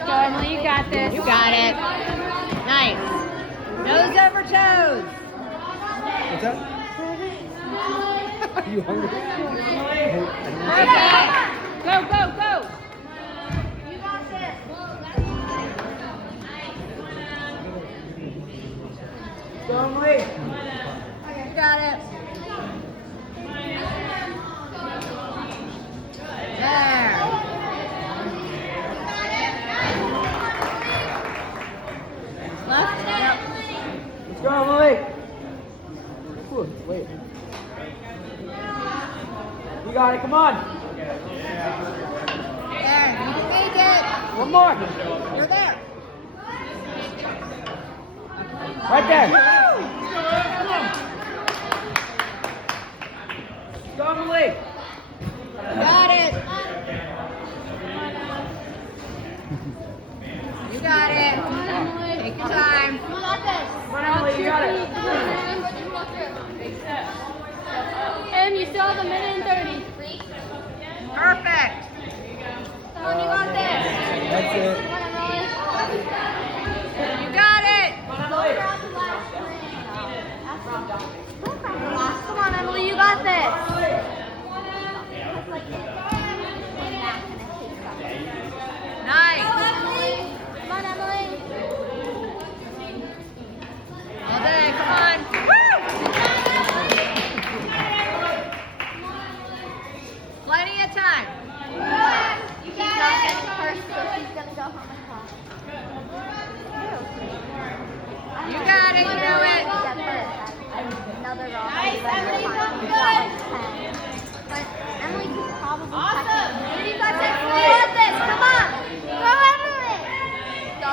Go, Emily, you got this. You got it. Nice. Nose over toes. What's that? Are you hungry? Perfect. Go, go, go. You got this. Go, Emily. You got it. There. Left. Yep. Let's go, Emily. Ooh, wait. You got it. Come on. There. You can make it. One more. You're there. Right there. Woo! Go, Emily. Got it. You got it. Take your time. You got this. Come on, Emily. You got it. And you still have a minute and 30. Perfect. Come on, you got this. That's it. Come on, Emily. You got it. Come on, Emily, you got this. Nice. Come on, Emily. All day. Come on. Woo! Plenty of time. She's not getting first, so she's gonna go home and cry. You got it. You do it. Another wrong. Nice, Emily, so good. But Emily could probably awesome. You got this. You got this. Come on. Go, Emily. Go,